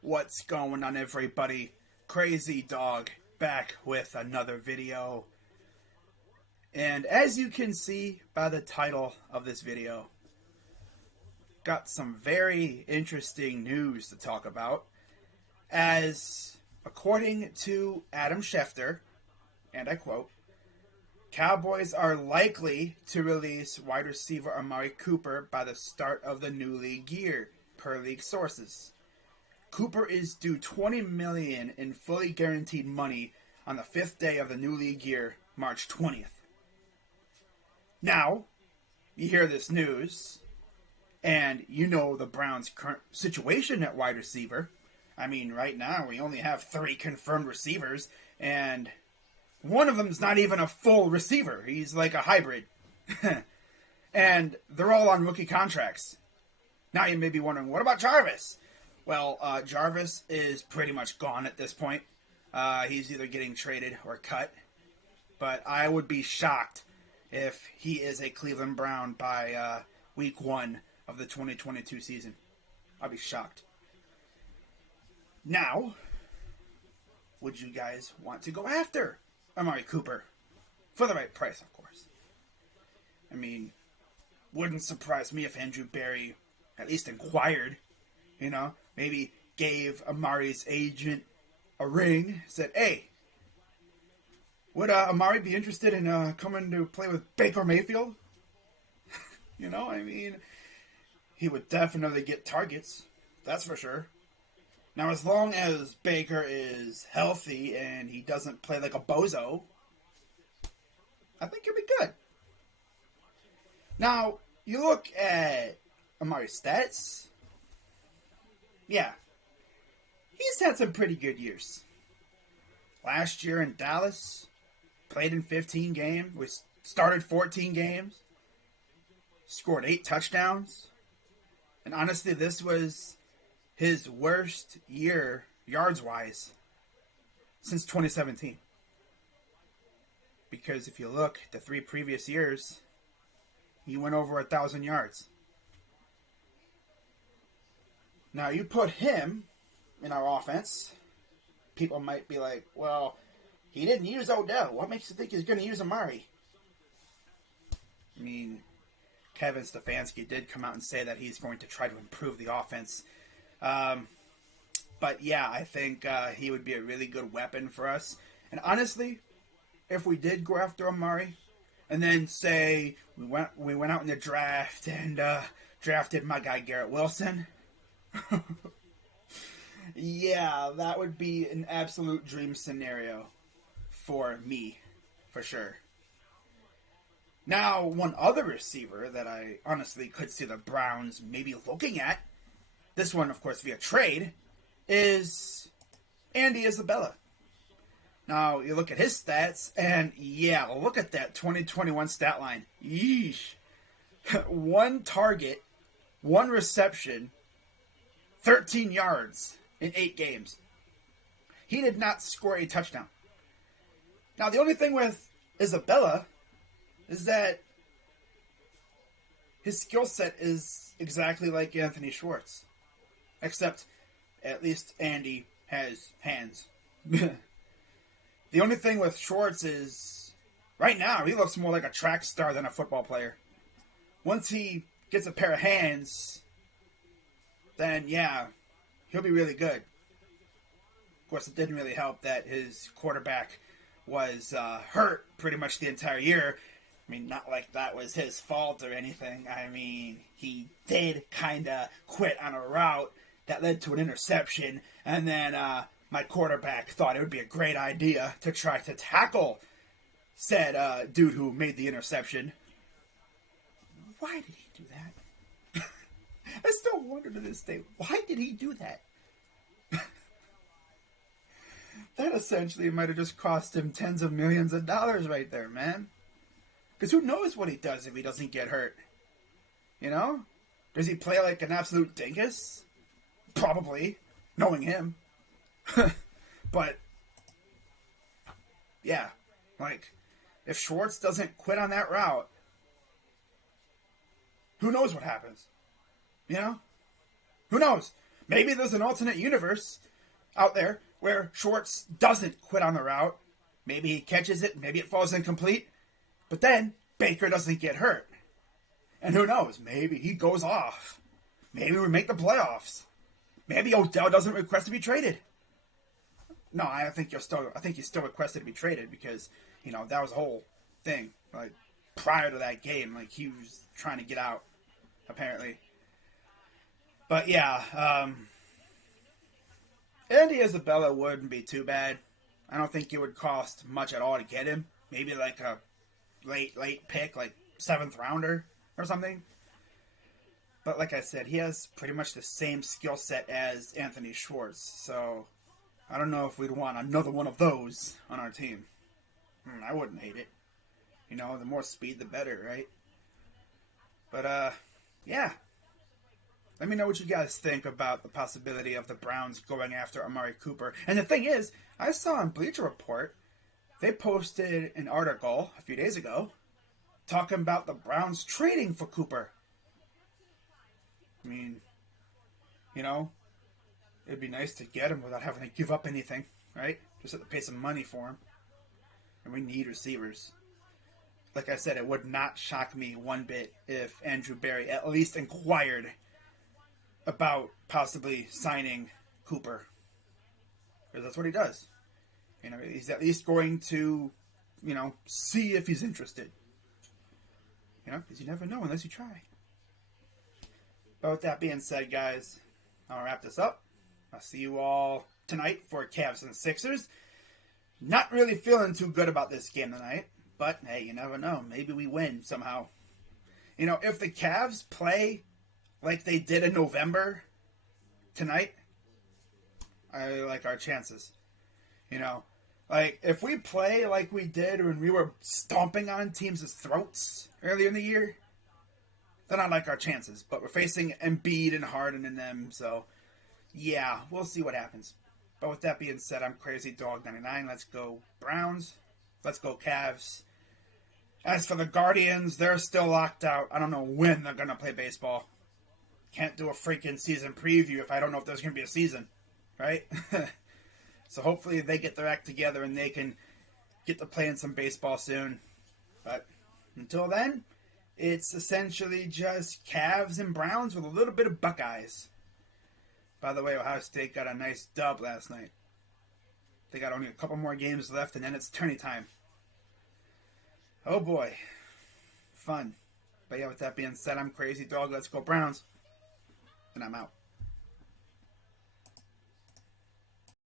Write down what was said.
What's going on, everybody? Crazy Dog back with another video. And as you can see by the title of this video, got some very interesting news to talk about. As according to Adam Schefter, and I quote, Cowboys are likely to release wide receiver Amari Cooper by the start of the new league year, per league sources. Cooper is due $20 million in fully guaranteed money on the 5th day of the new league year, March 20th. Now, you hear this news, and you know the Browns' current situation at wide receiver. I mean, right now we only have 3 confirmed receivers, and one of them's not even a full receiver. He's like a hybrid. And they're all on rookie contracts. Now you may be wondering, what about Jarvis? Well, Jarvis is pretty much gone at this point. He's either getting traded or cut. But I would be shocked if he is a Cleveland Brown by week 1 of the 2022 season. I'd be shocked. Now, would you guys want to go after Amari Cooper? For the right price, of course. I mean, wouldn't surprise me if Andrew Berry at least inquired, you know, maybe gave Amari's agent a ring, said, hey, would Amari be interested in coming to play with Baker Mayfield? You know, I mean, he would definitely get targets, that's for sure. Now, as long as Baker is healthy and he doesn't play like a bozo, I think he'll be good. Now, you look at Amari's stats. Yeah, he's had some pretty good years. Last year in Dallas, played in 15 games. We started 14 games. Scored 8 touchdowns. And honestly, this was his worst year, yards-wise, since 2017. Because if you look at the 3 previous years, he went over 1,000 yards. Now, you put him in our offense, people might be like, well, he didn't use Odell. What makes you think he's going to use Amari? I mean, Kevin Stefanski did come out and say that he's going to try to improve the offense. But yeah, I think he would be a really good weapon for us. And honestly, if we did go after Amari, and then say we went out in the draft and drafted my guy Garrett Wilson, yeah, that would be an absolute dream scenario for me, for sure. Now, one other receiver that I honestly could see the Browns maybe looking at, this one, of course, via trade, is Andy Isabella. Now, you look at his stats, and yeah, look at that 2021 stat line. Yeesh. 1 target, 1 reception, 13 yards in 8 games. He did not score a touchdown. Now, the only thing with Isabella is that his skill set is exactly like Anthony Schwartz. Except, at least Andy has hands. The only thing with Schwartz is, right now, he looks more like a track star than a football player. Once he gets a pair of hands, then yeah, he'll be really good. Of course, it didn't really help that his quarterback was hurt pretty much the entire year. I mean, not like that was his fault or anything. I mean, he did kind of quit on a route that led to an interception, and then my quarterback thought it would be a great idea to try to tackle said dude who made the interception. Why did he do that? I still wonder to this day, why did he do that? That essentially might have just cost him tens of millions of dollars right there, man. Because who knows what he does if he doesn't get hurt? You know? Does he play like an absolute dingus? Probably, knowing him. But, yeah, like, if Schwartz doesn't quit on that route, who knows what happens? You know? Who knows? Maybe there's an alternate universe out there where Schwartz doesn't quit on the route. Maybe he catches it, maybe it falls incomplete, but then Baker doesn't get hurt. And who knows, maybe he goes off. Maybe we make the playoffs. Maybe Odell doesn't request to be traded. No, I think he still requested to be traded because, that was the whole thing. Like, prior to that game, like, he was trying to get out, apparently. But yeah, Andy Isabella wouldn't be too bad. I don't think it would cost much at all to get him. Maybe like a late pick, like 7th rounder or something. But like I said, he has pretty much the same skill set as Anthony Schwartz. So I don't know if we'd want another one of those on our team. I wouldn't hate it. The more speed, the better, right? But, yeah. Let me know what you guys think about the possibility of the Browns going after Amari Cooper. And the thing is, I saw on Bleacher Report, they posted an article a few days ago talking about the Browns trading for Cooper. I mean, it'd be nice to get him without having to give up anything, right? Just have to pay some money for him. And we need receivers. Like I said, it would not shock me one bit if Andrew Berry at least inquired about possibly signing Cooper. Because that's what he does. He's at least going to, see if he's interested. Because you never know unless you try. But with that being said, guys, I'll wrap this up. I'll see you all tonight for Cavs and Sixers. Not really feeling too good about this game tonight. But, hey, you never know. Maybe we win somehow. If the Cavs play like they did in November tonight, I like our chances. Like, if we play like we did when we were stomping on teams' throats earlier in the year, then I like our chances. But we're facing Embiid and Harden in them, so yeah, we'll see what happens. But with that being said, I'm Crazy Dog 99. Let's go Browns. Let's go Cavs. As for the Guardians, they're still locked out. I don't know when they're going to play baseball. Can't do a freaking season preview if I don't know if there's going to be a season, right? So hopefully they get their act together and they can get to playing some baseball soon. But until then, it's essentially just Cavs and Browns with a little bit of Buckeyes. By the way, Ohio State got a nice dub last night. They got only a couple more games left and then it's tourney time. Oh boy. Fun. But yeah, with that being said, I'm Crazy Dog. Let's go Browns. And I'm out.